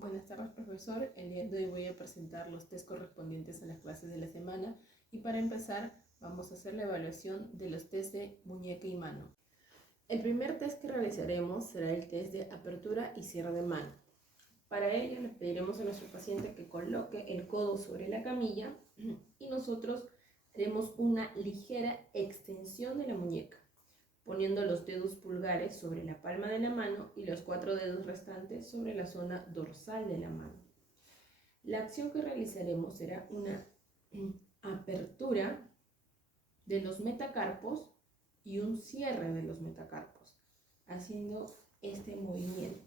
Buenas tardes, profesor. El día de hoy voy a presentar los test correspondientes a las clases de la semana y para empezar vamos a hacer la evaluación de los test de muñeca y mano. El primer test que realizaremos será el test de apertura y cierre de mano. Para ello le pediremos a nuestro paciente que coloque el codo sobre la camilla y nosotros haremos una ligera extensión de la muñeca, poniendo los dedos pulgares sobre la palma de la mano y los 4 dedos restantes sobre la zona dorsal de la mano. La acción que realizaremos será una apertura de los metacarpos y un cierre de los metacarpos, haciendo este movimiento.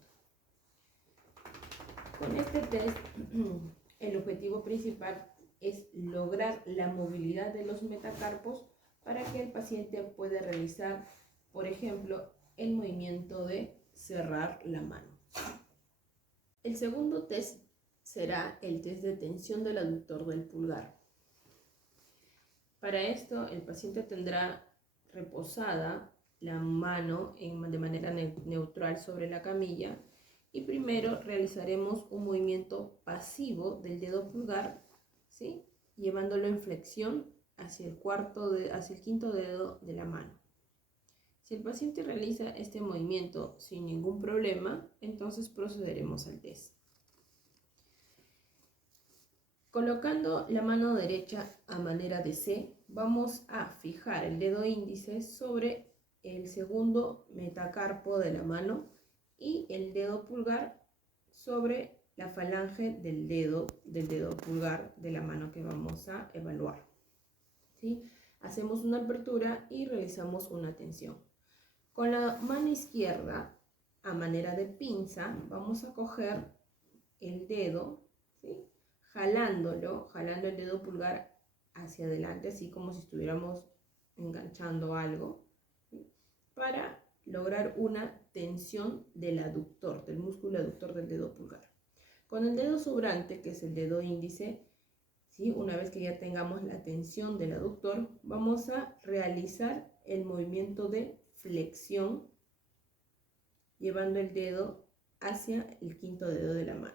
Con este test, el objetivo principal es lograr la movilidad de los metacarpos para que el paciente pueda realizar, por ejemplo, el movimiento de cerrar la mano. El segundo test será el test de tensión del aductor del pulgar. Para esto, el paciente tendrá reposada la mano de manera neutral sobre la camilla y primero realizaremos un movimiento pasivo del dedo pulgar, ¿sí?, llevándolo en flexión hacia el quinto dedo de la mano. Si el paciente realiza este movimiento sin ningún problema, entonces procederemos al test. Colocando la mano derecha a manera de C, vamos a fijar el dedo índice sobre el segundo metacarpo de la mano y el dedo pulgar sobre la falange del dedo pulgar de la mano que vamos a evaluar, ¿sí? Hacemos una apertura y realizamos una tensión. Con la mano izquierda, a manera de pinza, vamos a coger el dedo, ¿sí?, jalando el dedo pulgar hacia adelante, así como si estuviéramos enganchando algo, ¿sí?, para lograr una tensión del aductor, del músculo aductor del dedo pulgar. Con el dedo sobrante, que es el dedo índice, ¿sí?, una vez que ya tengamos la tensión del aductor, vamos a realizar el movimiento de flexión, llevando el dedo hacia el quinto dedo de la mano.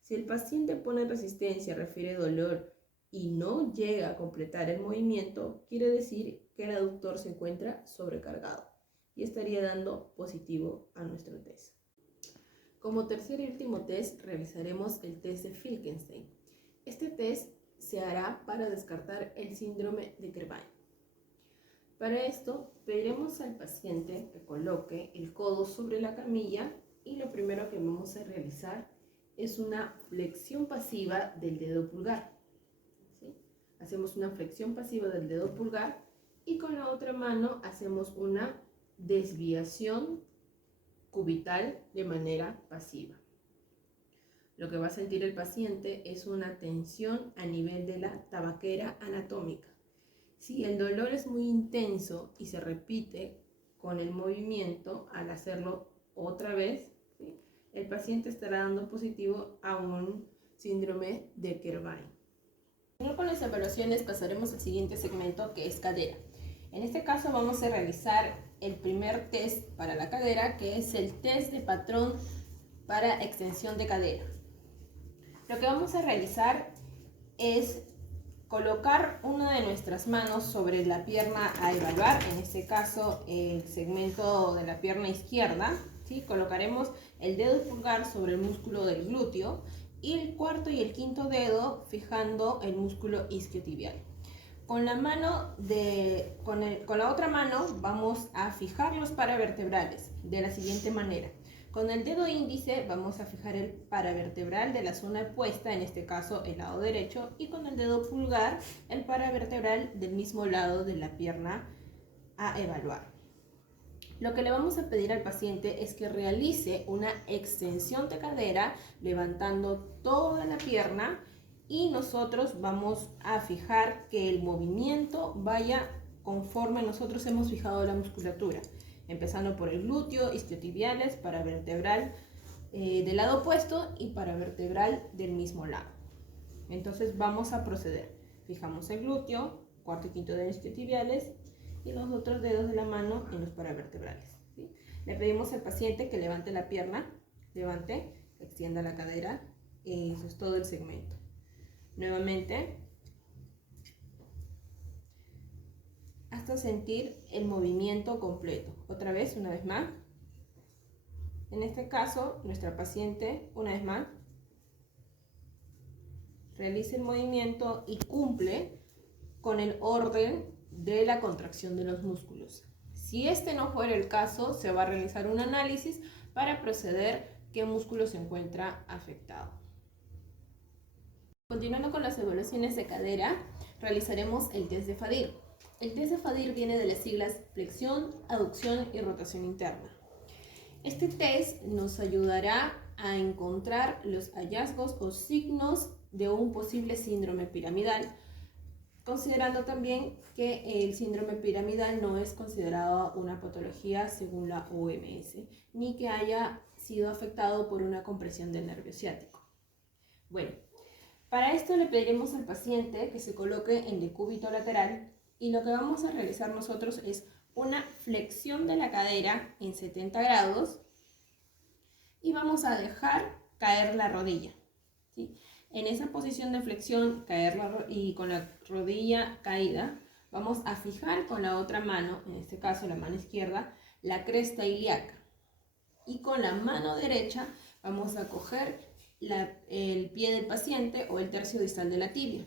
Si el paciente pone resistencia, refiere dolor y no llega a completar el movimiento, quiere decir que el aductor se encuentra sobrecargado y estaría dando positivo a nuestro test. Como tercer y último test, realizaremos el test de Finkelstein. Este test se hará para descartar el síndrome de Krabbe. Para esto, pediremos al paciente que coloque el codo sobre la camilla y lo primero que vamos a realizar es una flexión pasiva del dedo pulgar, ¿sí? Hacemos una flexión pasiva del dedo pulgar y con la otra mano hacemos una desviación cubital de manera pasiva. Lo que va a sentir el paciente es una tensión a nivel de la tabaquera anatómica. Si el dolor es muy intenso y se repite con el movimiento, al hacerlo otra vez, ¿sí?, el paciente estará dando positivo a un síndrome de Krabbe. Con las evaluaciones pasaremos al siguiente segmento, que es cadera. En este caso vamos a realizar el primer test para la cadera, que es el test de patrón para extensión de cadera. Lo que vamos a realizar es colocar una de nuestras manos sobre la pierna a evaluar, en este caso el segmento de la pierna izquierda, ¿sí? Colocaremos el dedo pulgar sobre el músculo del glúteo y el cuarto y el quinto dedo fijando el músculo isquiotibial. Con la otra mano vamos a fijar los paravertebrales de la siguiente manera. Con el dedo índice vamos a fijar el paravertebral de la zona opuesta, en este caso el lado derecho, y con el dedo pulgar el paravertebral del mismo lado de la pierna a evaluar. Lo que le vamos a pedir al paciente es que realice una extensión de cadera levantando toda la pierna y nosotros vamos a fijar que el movimiento vaya conforme nosotros hemos fijado la musculatura, empezando por el glúteo, isquiotibiales, paravertebral del lado opuesto y paravertebral del mismo lado. Entonces vamos a proceder. Fijamos el glúteo, cuarto y quinto dedo isquiotibiales y los otros dedos de la mano en los paravertebrales, ¿sí? Le pedimos al paciente que levante la pierna, levante, extienda la cadera. Eso es todo el segmento. Nuevamente, hasta sentir el movimiento completo. Otra vez, una vez más. En este caso, nuestra paciente, una vez más, realiza el movimiento y cumple con el orden de la contracción de los músculos. Si este no fuera el caso, se va a realizar un análisis para proceder qué músculo se encuentra afectado. Continuando con las evaluaciones de cadera, realizaremos el test de Fadir. El test de Fadir viene de las siglas flexión, aducción y rotación interna. Este test nos ayudará a encontrar los hallazgos o signos de un posible síndrome piramidal, considerando también que el síndrome piramidal no es considerado una patología según la OMS, ni que haya sido afectado por una compresión del nervio ciático. Bueno, para esto le pediremos al paciente que se coloque en decúbito lateral y lo que vamos a realizar nosotros es una flexión de la cadera en 70 grados y vamos a dejar caer la rodilla, ¿sí? En esa posición de flexión, y con la rodilla caída, vamos a fijar con la otra mano, en este caso la mano izquierda, la cresta ilíaca. Y con la mano derecha vamos a coger el pie del paciente o el tercio distal de la tibia.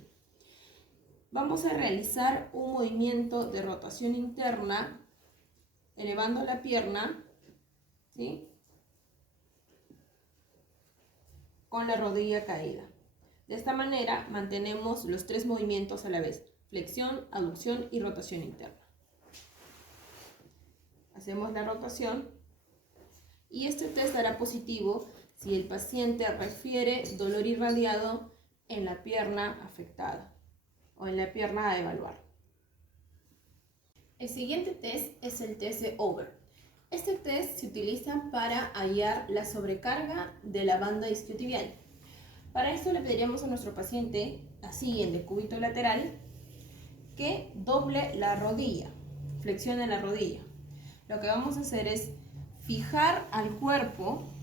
Vamos a realizar un movimiento de rotación interna, elevando la pierna, ¿sí?, con la rodilla caída. De esta manera mantenemos los tres movimientos a la vez: flexión, aducción y rotación interna. Hacemos la rotación y este test dará positivo si el paciente refiere dolor irradiado en la pierna afectada o en la pierna a evaluar. El siguiente test es el test de Over. Este test se utiliza para hallar la sobrecarga de la banda isquiotibial. Para esto le pediríamos a nuestro paciente, así en decúbito lateral, que doble la rodilla, flexione la rodilla. Lo que vamos a hacer es fijar al cuerpo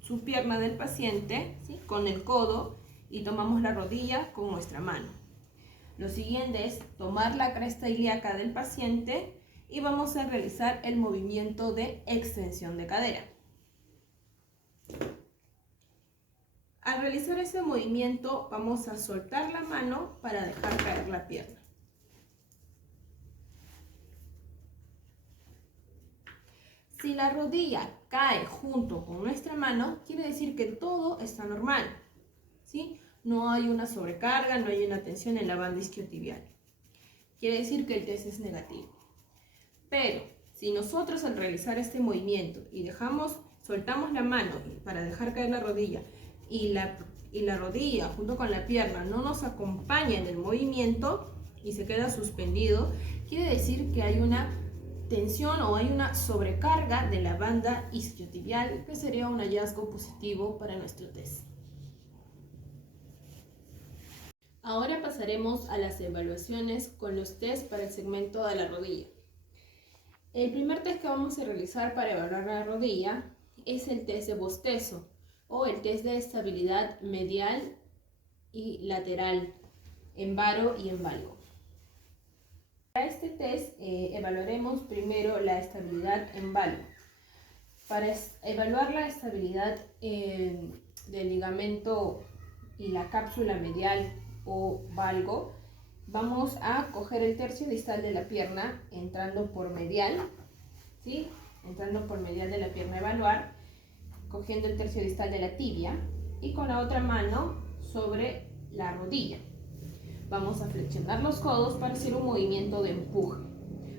su pierna del paciente, ¿sí?, con el codo, y tomamos la rodilla con nuestra mano. Lo siguiente es tomar la cresta ilíaca del paciente y vamos a realizar el movimiento de extensión de cadera. Al realizar ese movimiento vamos a soltar la mano para dejar caer la pierna. Si la rodilla cae junto con nuestra mano, quiere decir que todo está normal, ¿sí? No hay una sobrecarga, no hay una tensión en la banda isquiotibial. Quiere decir que el test es negativo. Pero si nosotros al realizar este movimiento y soltamos la mano para dejar caer la rodilla y la rodilla junto con la pierna no nos acompaña en el movimiento y se queda suspendido, quiere decir que hay una tensión o hay una sobrecarga de la banda isquiotibial, que sería un hallazgo positivo para nuestro test. Ahora pasaremos a las evaluaciones con los test para el segmento de la rodilla. El primer test que vamos a realizar para evaluar la rodilla es el test de bostezo o el test de estabilidad medial y lateral en varo y en valgo. Para este test evaluaremos primero la estabilidad en valgo. Para evaluar la estabilidad del ligamento y la cápsula medial o valgo, vamos a coger el tercio distal de la pierna entrando por medial, ¿sí?, entrando por medial de la pierna a evaluar, cogiendo el tercio distal de la tibia y con la otra mano sobre la rodilla. Vamos a flexionar los codos para hacer un movimiento de empuje.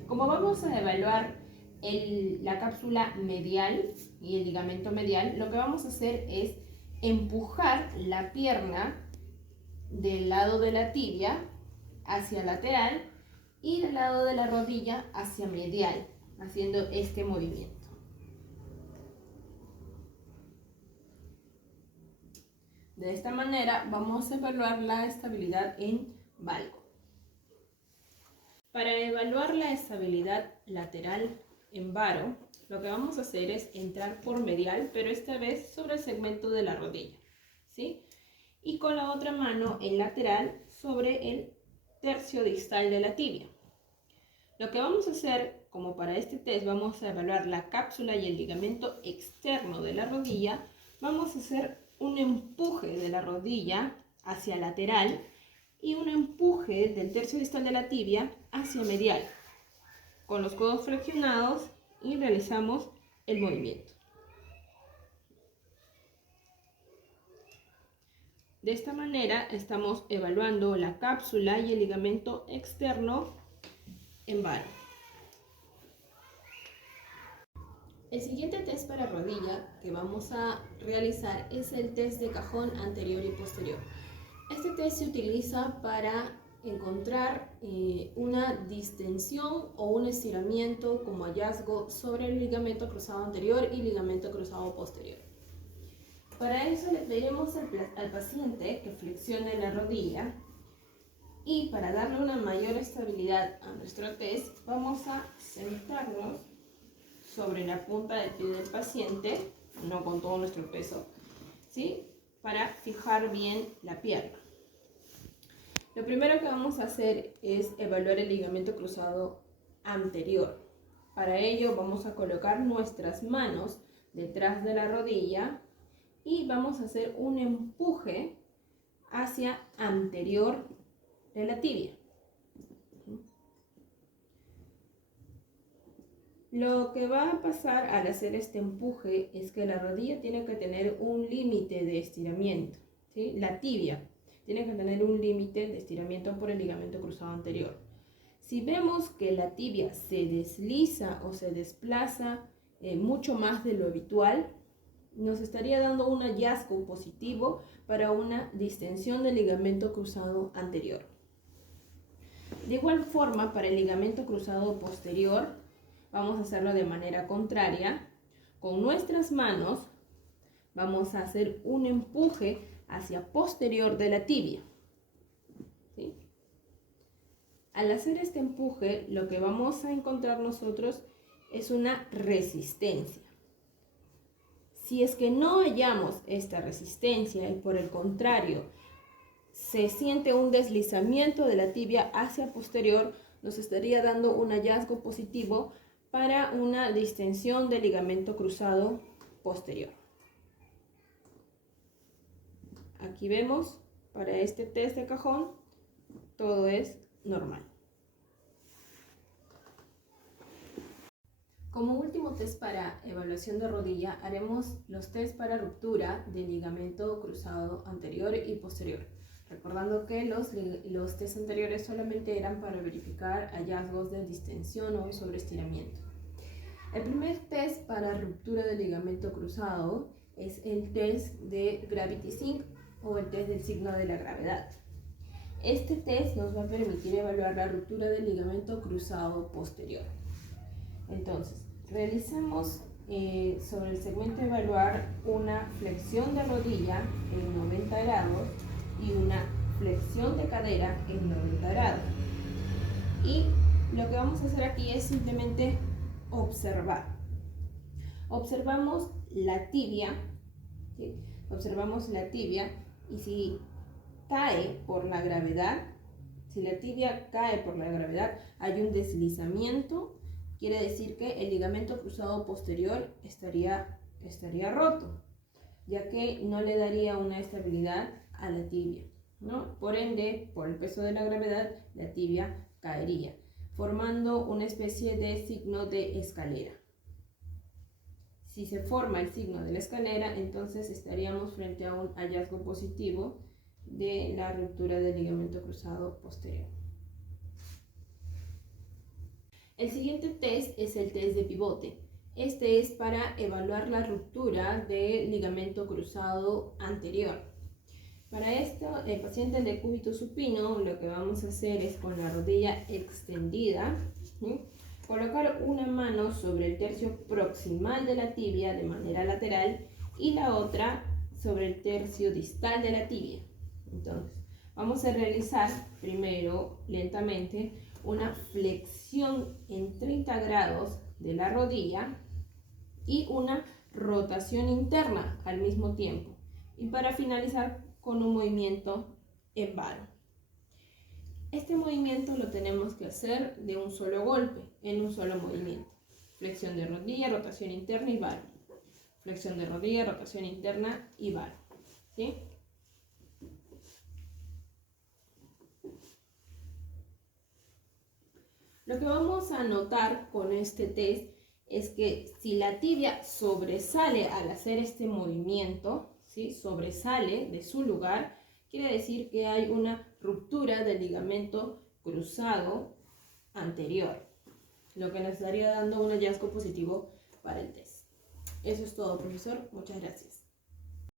Como vamos a evaluar la cápsula medial y el ligamento medial, lo que vamos a hacer es empujar la pierna del lado de la tibia hacia lateral y del lado de la rodilla hacia medial, haciendo este movimiento. De esta manera vamos a evaluar la estabilidad en valgo. Para evaluar la estabilidad lateral en varo, lo que vamos a hacer es entrar por medial, pero esta vez sobre el segmento de la rodilla, ¿sí? Y con la otra mano en lateral sobre el tercio distal de la tibia. Lo que vamos a hacer, como para este test vamos a evaluar la cápsula y el ligamento externo de la rodilla, vamos a hacer un empuje de la rodilla hacia lateral y un empuje del tercio distal de la tibia hacia medial, con los codos flexionados, y realizamos el movimiento. De esta manera estamos evaluando la cápsula y el ligamento externo en varo. El siguiente test para rodilla que vamos a realizar es el test de cajón anterior y posterior. Este test se utiliza para encontrar una distensión o un estiramiento como hallazgo sobre el ligamento cruzado anterior y ligamento cruzado posterior. Para eso le pediremos al paciente que flexione la rodilla, y para darle una mayor estabilidad a nuestro test vamos a sentarnos sobre la punta del pie del paciente, no con todo nuestro peso, ¿sí? Para fijar bien la pierna. Lo primero que vamos a hacer es evaluar el ligamento cruzado anterior. Para ello vamos a colocar nuestras manos detrás de la rodilla y vamos a hacer un empuje hacia anterior de la tibia. Lo que va a pasar al hacer este empuje es que la rodilla tiene que tener un límite de estiramiento, ¿sí? La tibia tiene que tener un límite de estiramiento por el ligamento cruzado anterior. Si vemos que la tibia se desliza o se desplaza mucho más de lo habitual, nos estaría dando un hallazgo positivo para una distensión del ligamento cruzado anterior. De igual forma, para el ligamento cruzado posterior, vamos a hacerlo de manera contraria. Con nuestras manos vamos a hacer un empuje hacia posterior de la tibia, ¿sí? Al hacer este empuje, lo que vamos a encontrar nosotros es una resistencia. Si es que no hallamos esta resistencia y por el contrario se siente un deslizamiento de la tibia hacia posterior, nos estaría dando un hallazgo positivo para una distensión del ligamento cruzado posterior. Aquí vemos, para este test de cajón, todo es normal. Como último test para evaluación de rodilla, haremos los test para ruptura del ligamento cruzado anterior y posterior. Recordando que los test anteriores solamente eran para verificar hallazgos de distensión o sobreestiramiento. El primer test para ruptura del ligamento cruzado es el test de Gravity Sign o el test del signo de la gravedad. Este test nos va a permitir evaluar la ruptura del ligamento cruzado posterior. Entonces, realizamos sobre el segmento evaluar una flexión de rodilla en 90 grados y una flexión de cadera en 90 grados. Y lo que vamos a hacer aquí es simplemente observar. Observamos la tibia, ¿sí? Observamos la tibia, y si cae por la gravedad, si la tibia cae por la gravedad, hay un deslizamiento, quiere decir que el ligamento cruzado posterior estaría roto, ya que no le daría una estabilidad a la tibia, ¿no? Por ende, por el peso de la gravedad, la tibia caería, formando una especie de signo de escalera. Si se forma el signo de la escalera, entonces estaríamos frente a un hallazgo positivo de la ruptura del ligamento cruzado posterior. El siguiente test es el test de pivote. Este es para evaluar la ruptura del ligamento cruzado anterior. Para esto, el paciente de decúbito supino, lo que vamos a hacer es con la rodilla extendida, ¿sí? Colocar una mano sobre el tercio proximal de la tibia de manera lateral y la otra sobre el tercio distal de la tibia. Entonces, vamos a realizar primero lentamente una flexión en 30 grados de la rodilla, y una rotación interna al mismo tiempo. Y para finalizar con un movimiento en varo. Este movimiento lo tenemos que hacer de un solo golpe, en un solo movimiento. Flexión de rodilla, rotación interna y varo. Flexión de rodilla, rotación interna y varo. ¿Sí? Lo que vamos a notar con este test es que si la tibia sobresale al hacer este movimiento, ¿sí? Sobresale de su lugar, quiere decir que hay una ruptura del ligamento cruzado anterior, lo que nos estaría dando un hallazgo positivo para el test. Eso es todo, profesor. Muchas gracias.